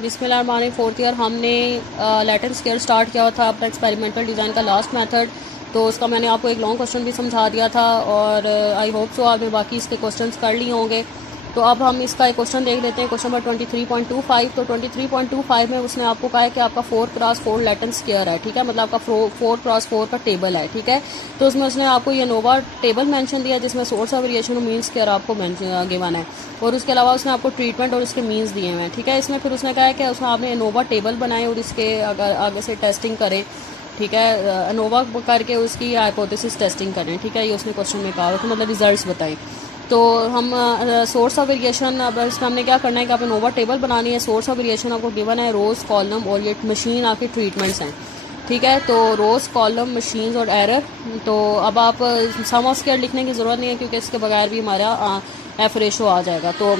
बिस्मिल्लाहिर्रहमानिर्रहीम। Fourth year हमने Latin square start किया था अपना एक्सपेरिमेंटल डिज़ाइन का लास्ट मेथड। तो उसका मैंने आपको एक लॉन्ग क्वेश्चन भी समझा दिया था और आई होप सो आपने बाकी इसके क्वेश्चंस कर लिए होंगे। तो अब हम इसका एक क्वेश्चन देख लेते हैं, क्वेश्चन नंबर 23.25। तो 23.25 में उसने आपको कहा है कि आपका 4x4 लैटिन स्केयर है, ठीक है, मतलब आपका 4x4 का टेबल है, ठीक है। तो उसमें उसने आपको ये नोवा टेबल मेंशन दिया जिसमें सोर्स ऑफ वेरिएशन और मीन स्केयर आपको गिवन है, और उसके अलावा उसने आपको ट्रीटमेंट और उसके मीन्स दिए हुए हैं, ठीक है। इसमें फिर उसने कहा है कि उसमें आपने नोवा टेबल बनाए और इसके अगर आगे से टेस्टिंग करें, ठीक है, अनोवा करके उसकी हाइपोथेसिस टेस्टिंग करें, ठीक है। ये उसने क्वेश्चन में कहा, तो मतलब रिजल्ट्स बताएं। तो हम सोर्स ऑफ वेरिएशन, अब इसमें हमने क्या करना है कि आपने नोवा टेबल बनानी है। सोर्स ऑफ वेरिएशन आपको गिवन है रोज़, कॉलम और ये मशीन आपके ट्रीटमेंट्स हैं, ठीक है। तो रोज़, कॉलम, मशीन्स और एरर। तो अब आप सम ऑफ स्केयर लिखने की ज़रूरत नहीं है क्योंकि इसके बगैर भी हमारा एफ रेशो आ जाएगा। तो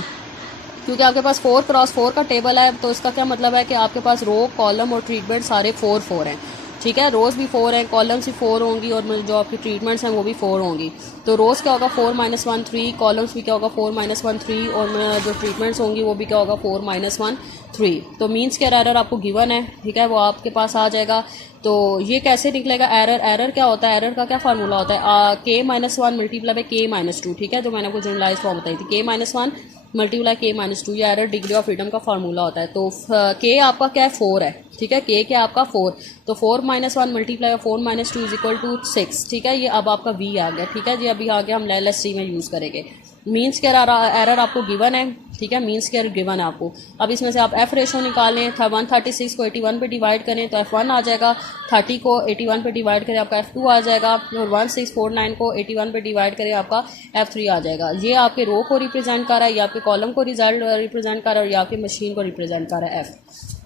क्योंकि आपके पास 4x4 का टेबल है तो इसका क्या मतलब है कि आपके पास रो, कॉलम और ट्रीटमेंट सारे 4 हैं, ठीक है। रोज़ भी 4 हैं, कॉलम्स भी 4 होंगी और जो आपकी ट्रीटमेंट्स हैं वो भी 4 होंगी। तो रोज़ क्या होगा 4 - 1 3, कॉलम्स भी क्या होगा 4 - 1 3, और जो ट्रीटमेंट्स होंगी वो भी क्या होगा 4 - 1 3। तो मीन्स के एरर आपको गिवन है, ठीक है, वो आपके पास आ जाएगा। तो ये कैसे निकलेगा एरर? एरर क्या होता है, एरर का क्या फार्मूला होता है, k-1 मल्टीप्लाई बाय k-2, ठीक है, जो मैंने आपको जनरलाइज फॉर्म बताई थी, k-1 मल्टीप्लाई k-2, ये एरर डिग्री ऑफ फ्रीडम का फार्मूला होता है। तो k आपका क्या है 4 है, ठीक है, k क्या आपका 4, तो 4 - 1 मल्टीप्लाई 4 - 2 = 6, ठीक है। ये अब आपका v आ गया, ठीक है जी। अभी आगे हम LST में यूज़ करेंगे। मीन्स के एरर आपको गिवन है, ठीक है, मीन्स के एरर गिवन है आपको। अब इसमें से आप एफ रेशो निकालें, 136 को 81 पे डिवाइड करें तो F1 आ जाएगा, 30 को 81 पे डिवाइड करें आपका F2 आ जाएगा, और 1649 को 81 पे डिवाइड करें आपका F3 आ जाएगा। ये आपके रो को रिप्रेजेंट कर रहा है, या आपके कॉलम को रिजल्ट रिप्रेजेंट कर रहा है, या आपकी मशीन को रिप्रेजेंट कर रहा है F,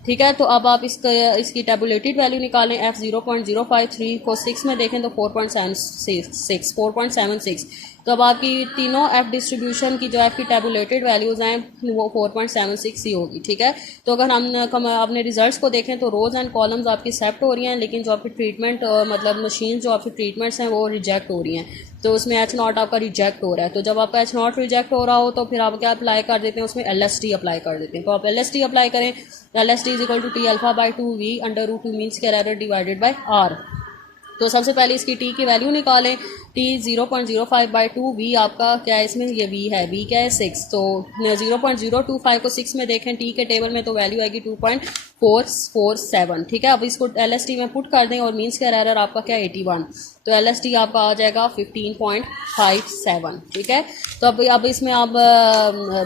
ठीक है। तो अब आप इसकी टेबुलेटेड वैल्यू निकालें। F 0.053 को 6 में देखें तो 4.76। तो अब आपकी तीनों F डिस्ट्रीब्यूशन की जो F की टेबुलेटेड वैल्यूज़ हैं वो 4.76 ही होगी, ठीक है। तो अगर हम अपने रिजल्ट्स को देखें तो रोज़ एंड कॉलम्स आपकी सेप्ट हो रही हैं, लेकिन जो आपकी ट्रीटमेंट मतलब मशीन जो आपकी ट्रीटमेंट्स हैं वो रिजेक्ट हो रही हैं। तो उसमें H0 आपका रिजेक्ट हो रहा है। तो जब आपका H0 रिजेक्ट हो रहा हो तो फिर आप क्या अप्लाई कर देते हैं, उसमें LST अप्लाई कर देते हैं। तो आप LST अप्लाई करें, LST = T alpha by 2V √2 mean square error divided by R। तो सबसे पहले इसकी T की वैल्यू निकालें। T 0.05/2V आपका क्या है, इसमें ये V है, V क्या है 6। तो 0.025 को 6 में देखें T के टेबल में तो वैल्यू आएगी 2.447, ठीक है। अब इसको LST में पुट कर दें और मीन स्क्वायर एरर आपका क्या है 81, तो LST आपका आ जाएगा 15.57, ठीक है। तो अब इसमें आप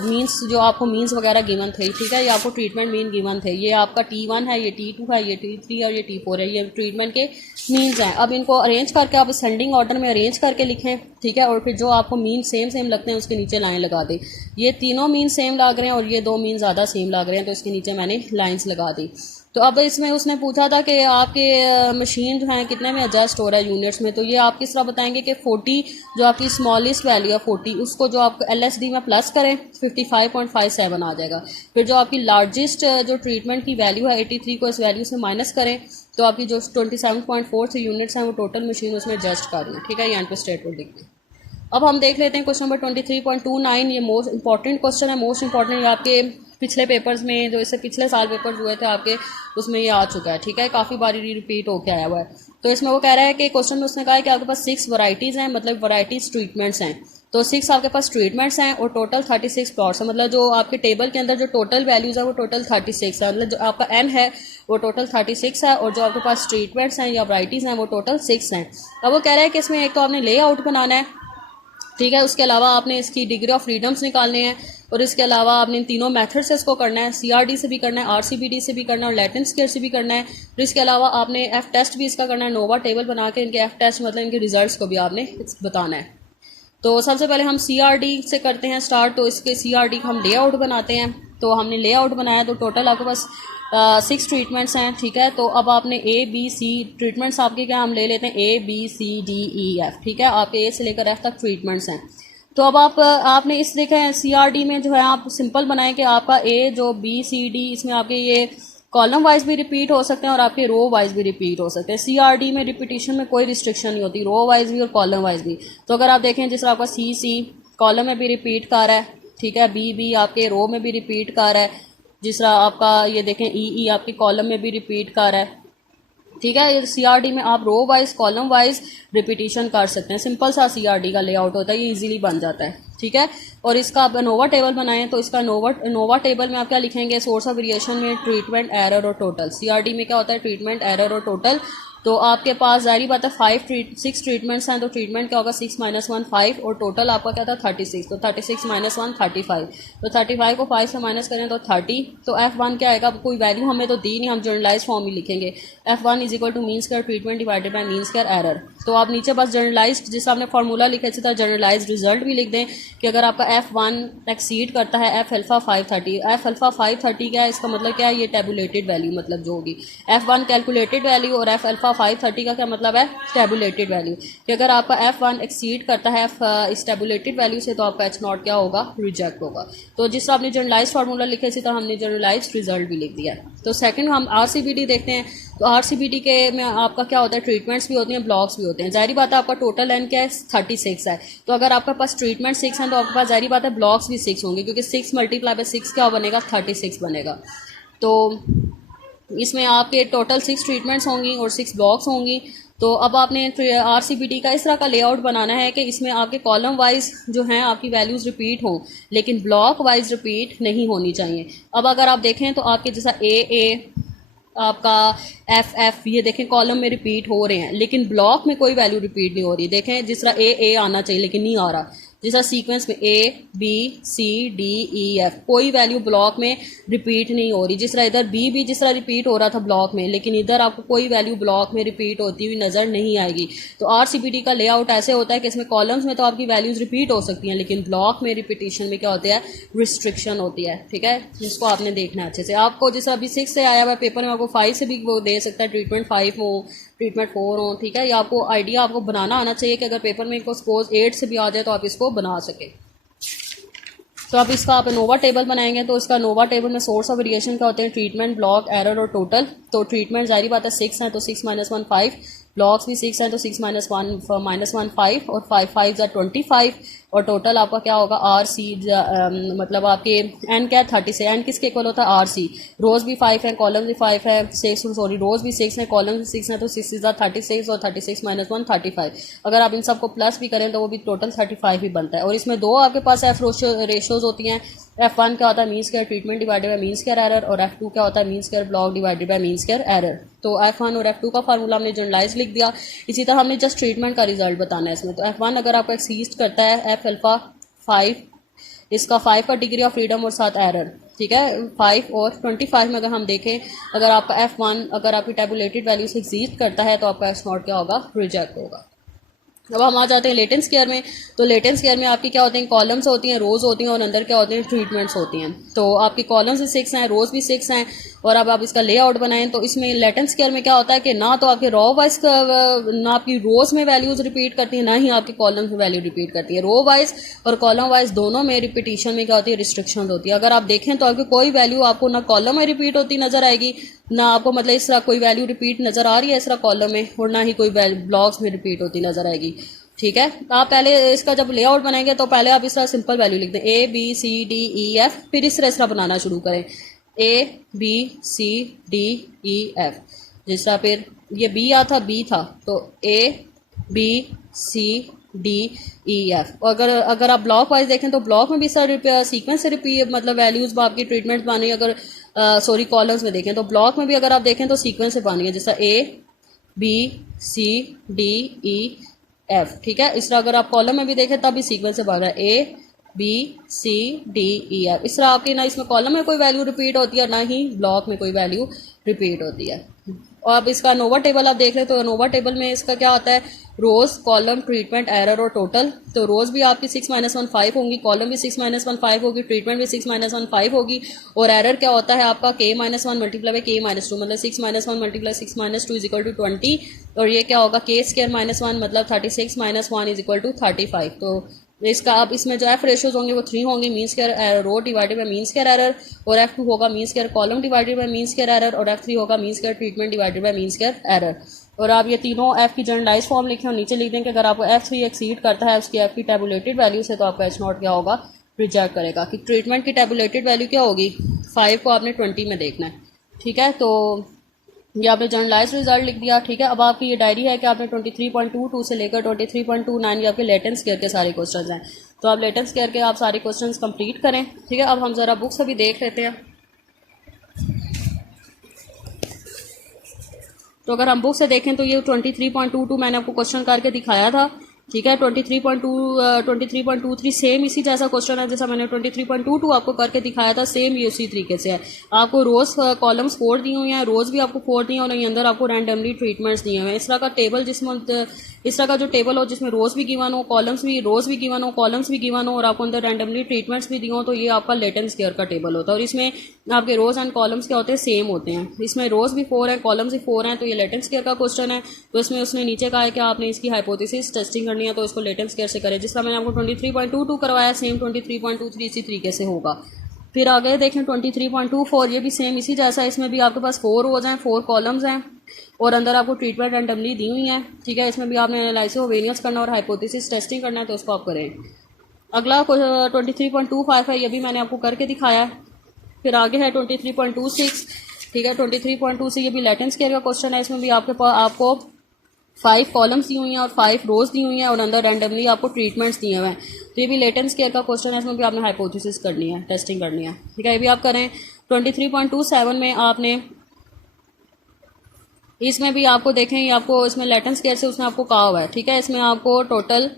मीन्स जो आपको मीन्स वगैरह गिवन थे, ठीक है, ये आपको ट्रीटमेंट मीन गिवन थे, ये आपका T1 है, ये T2 है, ये T3 और ये T4 है, ये ट्रीटमेंट के मीन्स हैं। अब इनको अरेंज करके आप असेंडिंग ऑर्डर में अरेंज करके लिखें, ठीक है, और फिर जो आपको मीन सेम लगते हैं उसके नीचे लाइन लगा दें। ये तीनों मीन सेम लग रहे हैं और ये 2 मीन ज़्यादा सेम लग रहे हैं, तो इसके नीचे मैंने लाइन्स लगा दी। तो अब इसमें उसने पूछा था कि आपके मशीन जो है कितने में एडजस्ट हो रहा है यूनिट्स में। तो ये आप किस तरह बताएंगे कि 40 जो आपकी स्मॉलेस्ट वैल्यू है 40, उसको जो आप LSD में प्लस करें 55.57 आ जाएगा। फिर जो आपकी लार्जेस्ट जो ट्रीटमेंट की वैल्यू है 83 को इस वैल्यू से माइनस करें तो आपकी जो 27.43 यूनिट्स हैं वो टोटल मशीन उसमें एडजस्ट कर लें, ठीक है। यहाँ पर स्टेटमेंट लिख दें। अब हम देख लेते हैं क्वेश्चन नंबर 23.29। ये मोस्ट इंपॉर्टेंट क्वेश्चन है, मोस्ट इंपॉर्टेंट। ये आपके पिछले पेपर्स में जो इससे पिछले साल पेपर्स हुए थे आपके उसमें ये आ चुका है, ठीक है, काफ़ी बारी रिपीट होके आया हुआ है। तो इसमें वो कह रहा है कि क्वेश्चन में उसने कहा है कि आपके पास 6 वैरायटीज़ हैं, मतलब वैरायटीज ट्रीटमेंट्स हैं। तो 6 आपके पास ट्रीटमेंट्स हैं और टोटल 36 प्लॉट्स हैं, मतलब जो आपके टेबल के अंदर जो टोटल वैल्यूज़ है वो टोटल 36 है, मतलब जो आपका N है वो टोटल 36 है, और जो आपके पास ट्रीटमेंट्स हैं या वैरायटीज़ हैं वो टोटल 6 हैं। अब वो कह रहा है कि इसमें एक तो आपने लेआउट बनाना है, ठीक है, उसके अलावा आपने इसकी डिग्री ऑफ फ्रीडम्स निकालने हैं, और इसके अलावा आपने इन तीनों मेथड से इसको करना है, CRD से भी करना है, RCBD से भी करना है और लैटिन स्केयर से भी करना है। फिर इसके अलावा आपने F टेस्ट भी इसका करना है, नोवा टेबल बना के इनके F टेस्ट मतलब इनके रिजल्ट्स को भी आपने बताना है। तो सबसे पहले हम CRD से करते हैं स्टार्ट। तो इसके CRD का हम लेआउट बनाते हैं। तो हमने लेआउट बनाया तो टोटल आपके पास 6 ट्रीटमेंट्स हैं, ठीक है। तो अब आपने ABC ट्रीटमेंट्स आपके क्या हम ले लेते हैं ABCDEF, ठीक है, आपके A से लेकर F तक ट्रीटमेंट्स हैं। तो अब आपने इस देखें CRD में जो है आप सिंपल बनाएं कि आपका A जो BCD इसमें आपके ये कॉलम वाइज भी रिपीट हो सकते हैं और आपके रो वाइज भी रिपीट हो सकते हैं। CRD में रिपीटिशन में कोई रिस्ट्रिक्शन नहीं होती, रो वाइज भी और कॉलम वाइज भी। तो अगर आप देखें जिस तरह आपका CC कॉलम में भी रिपीट कर रहा है, ठीक है, B आपके रो में भी रिपीट कर रहा है, जिस तरह आपका ये देखें ई आपकी कॉलम में भी रिपीट कर रहा है, ठीक है। सीआरडी में आप row wise column wise repetition कर सकते हैं, सिंपल सा सीआरडी का लेआउट होता है, ये इजीली बन जाता है, ठीक है। और इसका आप नोवा टेबल बनाएं तो इसका नोवा टेबल में आप क्या लिखेंगे, सोर्स ऑफ वेरिएशन में ट्रीटमेंट, एरर और टोटल। सीआरडी में क्या होता है, ट्रीटमेंट, एरर और टोटल। तो आपके पास जाहिर बात है 6 ट्रीटमेंट्स हैं, तो ट्रीटमेंट क्या होगा 6 - 1 5, और टोटल आपका क्या था 36, तो 36 - 1 35, तो 35 को 5 से माइनस करें तो 30। तो F1 क्या आएगा, कोई वैल्यू हमें तो दी नहीं, हम जनरलाइज फॉर्म ही लिखेंगे, F1 = mean square treatment divided by mean square error. तो आप नीचे बस जनरलाइज, जिस आपने फार्मूला लिखा इसी तरह जनरलाइज रिजल्ट भी लिख दें कि अगर आपका F1 एक्सीड करता है F अल्फा 530, F अल्फा 530 क्या है, इसका मतलब क्या है, ये टेबुलेटेड वैल्यू मतलब जो होगी, F1 कैलकुलेटेड वैल्यू और F अल्फा 530 का क्या मतलब है, टेबुलेटेड वैल्यू। कि अगर आपका F1 एक्सीड करता है इस टेबुलेटेड वैल्यू से तो आपका H0 क्या होगा, रिजेक्ट होगा। तो जिस तरह आपने जनरलाइज फार्मूला लिखा इसी तरह हमने जनरलाइज रिजल्ट भी लिख दिया है। तो सेकंड हम RCBD देखते हैं। तो RCBD के में आपका क्या होता है, ट्रीटमेंट्स भी होती हैं, ब्लॉक्स भी होते हैं। जाहिर बात है आपका टोटल एन क्या है, 36 है। तो अगर आपके पास ट्रीटमेंट 6 हैं तो आपके पास जाहिर बात है ब्लॉक्स भी 6 होंगे, क्योंकि 6 × 6 क्या बनेगा, 36 बनेगा। तो इसमें आपके टोटल 6 ट्रीटमेंट्स होंगी और 6 ब्लॉक्स होंगी। तो अब आपने RCBD का इस तरह का लेआउट बनाना है कि इसमें आपके कॉलम वाइज जो हैं आपकी वैल्यूज़ रिपीट हों, लेकिन ब्लॉक वाइज रिपीट नहीं होनी चाहिए। अब अगर आप देखें तो आपके जैसा ए आपका F ये देखें कॉलम में रिपीट हो रहे हैं, लेकिन ब्लॉक में कोई वैल्यू रिपीट नहीं हो रही। देखें जिस तरह ए आना चाहिए लेकिन नहीं आ रहा, जैसा सीक्वेंस में ABCDEF कोई वैल्यू ब्लॉक में रिपीट नहीं हो रही। जिस तरह इधर भी जिस तरह रिपीट हो रहा था ब्लॉक में, लेकिन इधर आपको कोई वैल्यू ब्लॉक में रिपीट होती हुई नज़र नहीं आएगी। तो RCBD का लेआउट ऐसे होता है कि इसमें कॉलम्स में तो आपकी वैल्यूज़ रिपीट हो सकती हैं, लेकिन ब्लॉक में रिपीटिशन में क्या होती है, रिस्ट्रिक्शन होती है, ठीक है। जिसको आपने देखना है अच्छे से। आपको जैसे अभी 6 से आया हुआ पेपर में, आपको 5 से भी वो दे सकता है, ट्रीटमेंट 5 हो, ट्रीटमेंट 4 हो, ठीक है। या आपको आइडिया आपको बनाना आना चाहिए कि अगर पेपर में को सपोज 8 से भी आ जाए तो आप इसको बना सके। तो अब इसका आप नोवा टेबल बनाएंगे तो इसका नोवा टेबल में सोर्स ऑफ वेरिएशन क्या होते हैं, ट्रीटमेंट, ब्लॉक, एरर और टोटल। तो ट्रीटमेंट जाहिर बात है 6 हैं तो 6 - 1 5, ब्लॉक्स भी 6 हैं तो 6 - 1 5, और 5 5 = 25, और टोटल आपका क्या होगा RC मतलब आपके एन क्या है 30 है। एन किसके इक्वल होता है, RC। रोज भी 5 है, कॉलम भी 5 है, रोज भी 6 है, कॉलम भी 6 है, तो 6 = 36 और 36 - 1 35। अगर आप इन सबको प्लस भी करें तो वो भी टोटल 35 ही बनता है। और इसमें दो आपके पास F रेशोज होती हैं। F1 क्या होता है, mean square treatment divided by mean square error, और F2 क्या होता है, mean square block divided by mean square error. तो F1 और F2 का फार्मूला हमने जनरलाइज लिख दिया। इसी तरह हमने जस्ट ट्रीटमेंट का रिजल्ट बताना है इसमें। तो F1 अगर आपका एक्सीड करता है F अल्फा 5, इसका 5 का डिग्री ऑफ फ्रीडम और साथ एरर, ठीक है। 5 और 25 में अगर हम देखें, अगर आपका F1 अगर आपकी टेबुलेटेड वैल्यू से एक्सीड करता है तो आपका H0 क्या होगा, रिजेक्ट होगा। अब हम आ जाते हैं लेटेंट स्केयर में। तो लेटेंट स्केयर में आपकी क्या होती हैं, कॉलम्स होती हैं, रोज होती हैं, और अंदर क्या होते हैं, ट्रीटमेंट्स होती हैं। तो आपकी कॉलम्स भी 6 हैं, रोज भी 6 हैं। और अब आप इसका लेआउट बनाएं तो इसमें लेटेंट स्केयर में क्या होता है कि ना तो आपके रो वाइज ना आपकी रोज में वैल्यूज रिपीट करती है, ना ही आपकी कॉलम्स में वैल्यू रिपीट करती है। रो वाइज और कॉलम वाइज दोनों में रिपीटिशन में क्या होती है, रिस्ट्रिक्शन होती है। अगर आप देखें तो आपकी कोई वैल्यू आपको ना कॉलम में रिपीट होती नजर आएगी, ना आपको मतलब इस तरह कोई वैल्यू रिपीट नजर आ रही है इस तरह कॉलम में, और ना ही कोई ब्लॉक्स में रिपीट होती नजर आएगी, ठीक है। आप पहले इसका जब लेआउट बनाएंगे तो पहले आप इस तरह सिंपल वैल्यू लिख दें ABCDEF, फिर इस तरह बनाना शुरू करें ABCDEF। जिस तरह फिर ये B था B था तो ABCDEF। और अगर आप ब्लॉक वाइज देखें तो ब्लॉक में भी सर सीक्वेंस से रिपीट मतलब वैल्यूज आपकी ट्रीटमेंट बनी। अगर कॉलम्स में देखें तो ब्लॉक में भी अगर आप देखें तो सीक्वेंस से बनी है, जैसा ABCDEF, ठीक है। इस तरह अगर आप कॉलम में भी देखें तब भी सीक्वेंस से बन रहा है ABCDEF। इस तरह आपकी ना इसमें कॉलम में कोई वैल्यू रिपीट होती है, ना ही ब्लॉक में कोई वैल्यू रिपीट होती है। और अब इसका नोवा टेबल आप देख रहे तो नोवा टेबल में इसका क्या आता है, रोज, कॉलम, ट्रीटमेंट, एरर और टोटल। तो रोज भी आपकी 6 - 1 5 होंगी, कॉलम भी 6 - 1 5 होगी, ट्रीटमेंट भी 6 - 1 5 होगी, और एरर क्या होता है आपका K - 1 × K - 2 मतलब 6 - 1 × 6 - 2 = 20, और ये क्या होगा K² - 1 मतलब 36 - 1 = 35। तो इसका अब इसमें जो F रेशोज होंगे वो 3 होंगे, mean square row divided by mean square error, और F2 होगा mean square column divided by mean square error, और F3 होगा mean square treatment divided by mean square error. और आप ये तीनों F की जनरलाइज फॉर्म लिखें और नीचे लिख दें कि अगर आपको F3 एक्सीड करता है उसकी F की टेबुलेटेड वैल्यू से तो आपका H0 क्या होगा, रिजेक्ट करेगा कि ट्रीटमेंट की टेबुलेटेड वैल्यू क्या होगी, 5 को आपने 20 में देखना है। ठीक है, तो ये आपने जर्नलाइज रिजल्ट लिख दिया। ठीक है, अब आपकी ये डायरी है कि आपने 23.22 से लेकर 23.29 ये आपके लेटेंट स्केयर के सारे क्वेश्चंस हैं। तो आप लेटेंट स्केयर के आप सारे क्वेश्चंस कंप्लीट करें। ठीक है, अब हम ज़रा बुक्स अभी देख लेते हैं। तो अगर हम बुक से देखें तो ये 23.22 मैंने आपको क्वेश्चन करके दिखाया था। ठीक है, 23.23 सेम इसी जैसा क्वेश्चन है जैसा मैंने 23.22 आपको करके दिखाया था, सेम ये उसी तरीके से है। आपको रोज कॉलम्स 4 दी हुई हैं, रोज भी आपको 4 दी हैं और अंदर आपको रैंडमली ट्रीटमेंट्स दिए हुए हैं। इस तरह का टेबल इस तरह का जो टेबल हो जिसमें रोज भी गिवन हो, कॉलम्स भी रोज भी गिवन हो, कॉलम्स भी गिवन हो और आपको अंदर रैंडमली ट्रीटमेंट्स भी दिए हो, तो ये आपका लेटेंट स्केयर का टेबल होता है। और इसमें आपके रोज एंड कॉलम्स क्या होते हैं, सेम होते हैं। इसमें रोज भी 4 हैं, कॉलम्स भी 4 हैं, तो ये लेटेंट स्केयर का क्वेश्चन है। तो इसमें उसने नीचे कहा है कि आपने इसकी हाइपोथेसिस टेस्टिंग करनी है, तो इसको लेटेंट स्केयर से करें। जिस तरह मैंने आपको 23.22 करवाया, सेम 23.23 इसी तरीके से होगा। फिर आगे देखें 23.24, ये भी सेम इसी जैसा है। इसमें भी आपके पास 4 रोज हैं, 4 कॉलम्स हैं और अंदर आपको ट्रीटमेंट रैंडमली दी हुई है। ठीक है, इसमें भी आपने एनालिसिस ऑफ वेरिएंस करना और हाइपोथेसिस टेस्टिंग करना है, तो उसको आप करें। अगला 23.25 है, ये भी मैंने आपको करके दिखाया है। फिर आगे है 23.26। ठीक है, 23.26 ये भी लेटेंट स्केयर का क्वेश्चन है। इसमें भी आपको 5 कॉलम्स दी हुई हैं और 5 रोज दी हुई हैं और अंदर रैंडमली आपको ट्रीटमेंट्स दिए हुए हैं। तो ये भी लेटेंट स्केयर का क्वेश्चन है, इसमें भी आपने हाइपोथेसिस करनी है, टेस्टिंग करनी है। ठीक है, ये भी आप करें। 23.27 में आपने इसमें भी आपको देखें, ये आपको इसमें लेटेंट स्केयर से उसने आपको कहा हुआ है। ठीक है, इसमें आपको टोटल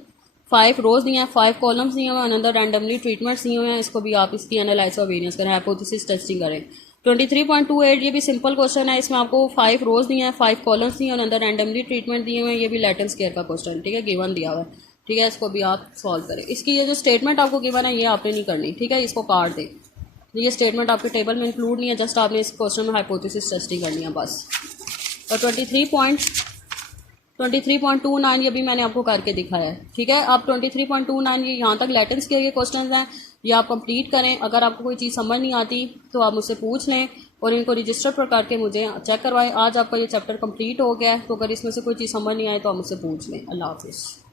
5 रोज दिए हैं, 5 कॉलम्स दिए हुए हैं, अंदर रैंडमली ट्रीटमेंट्स दिए हुए हैं। इसको भी आप इसकी एनालिसिस ऑफ वेरिएंस करें, हाइपोथेसिस टेस्टिंग करें। 23.28 ये भी सिंपल क्वेश्चन है। इसमें आपको 5 रोज दिए हैं, 5 कॉलम्स दिए हैं और अंदर रैंडमली ट्रीटमेंट दिए हुए हैं। ये भी लेटेंट स्केयर का क्वेश्चन, ठीक है, गिवन दिया हुआ है। ठीक है, इसको भी आप सॉल्व करें। इसकी ये जो स्टेटमेंट आपको गिवन है ये आपने नहीं करनी। ठीक है, इसको काट दें। ये स्टेटमेंट आपके टेबल में इंक्लूड नहीं है, जस्ट आपने इस क्वेश्चन में हाइपोथेसिस टेस्टिंग करनी है बस। और 23.29 ये भी मैंने आपको करके दिखाया है। ठीक है, आप 23.29 ये यहाँ तक लेटेंट स्केयर के क्वेश्चंस हैं, ये आप कंप्लीट करें। अगर आपको कोई चीज़ समझ नहीं आती तो आप मुझसे पूछ लें और इनको रजिस्टर पर करके मुझे चेक करवाएं। आज आपका ये चैप्टर कंप्लीट हो गया है, तो अगर इसमें से कोई चीज़ समझ नहीं आए तो आप मुझसे पूछ लें। अल्लाह हाफिज़।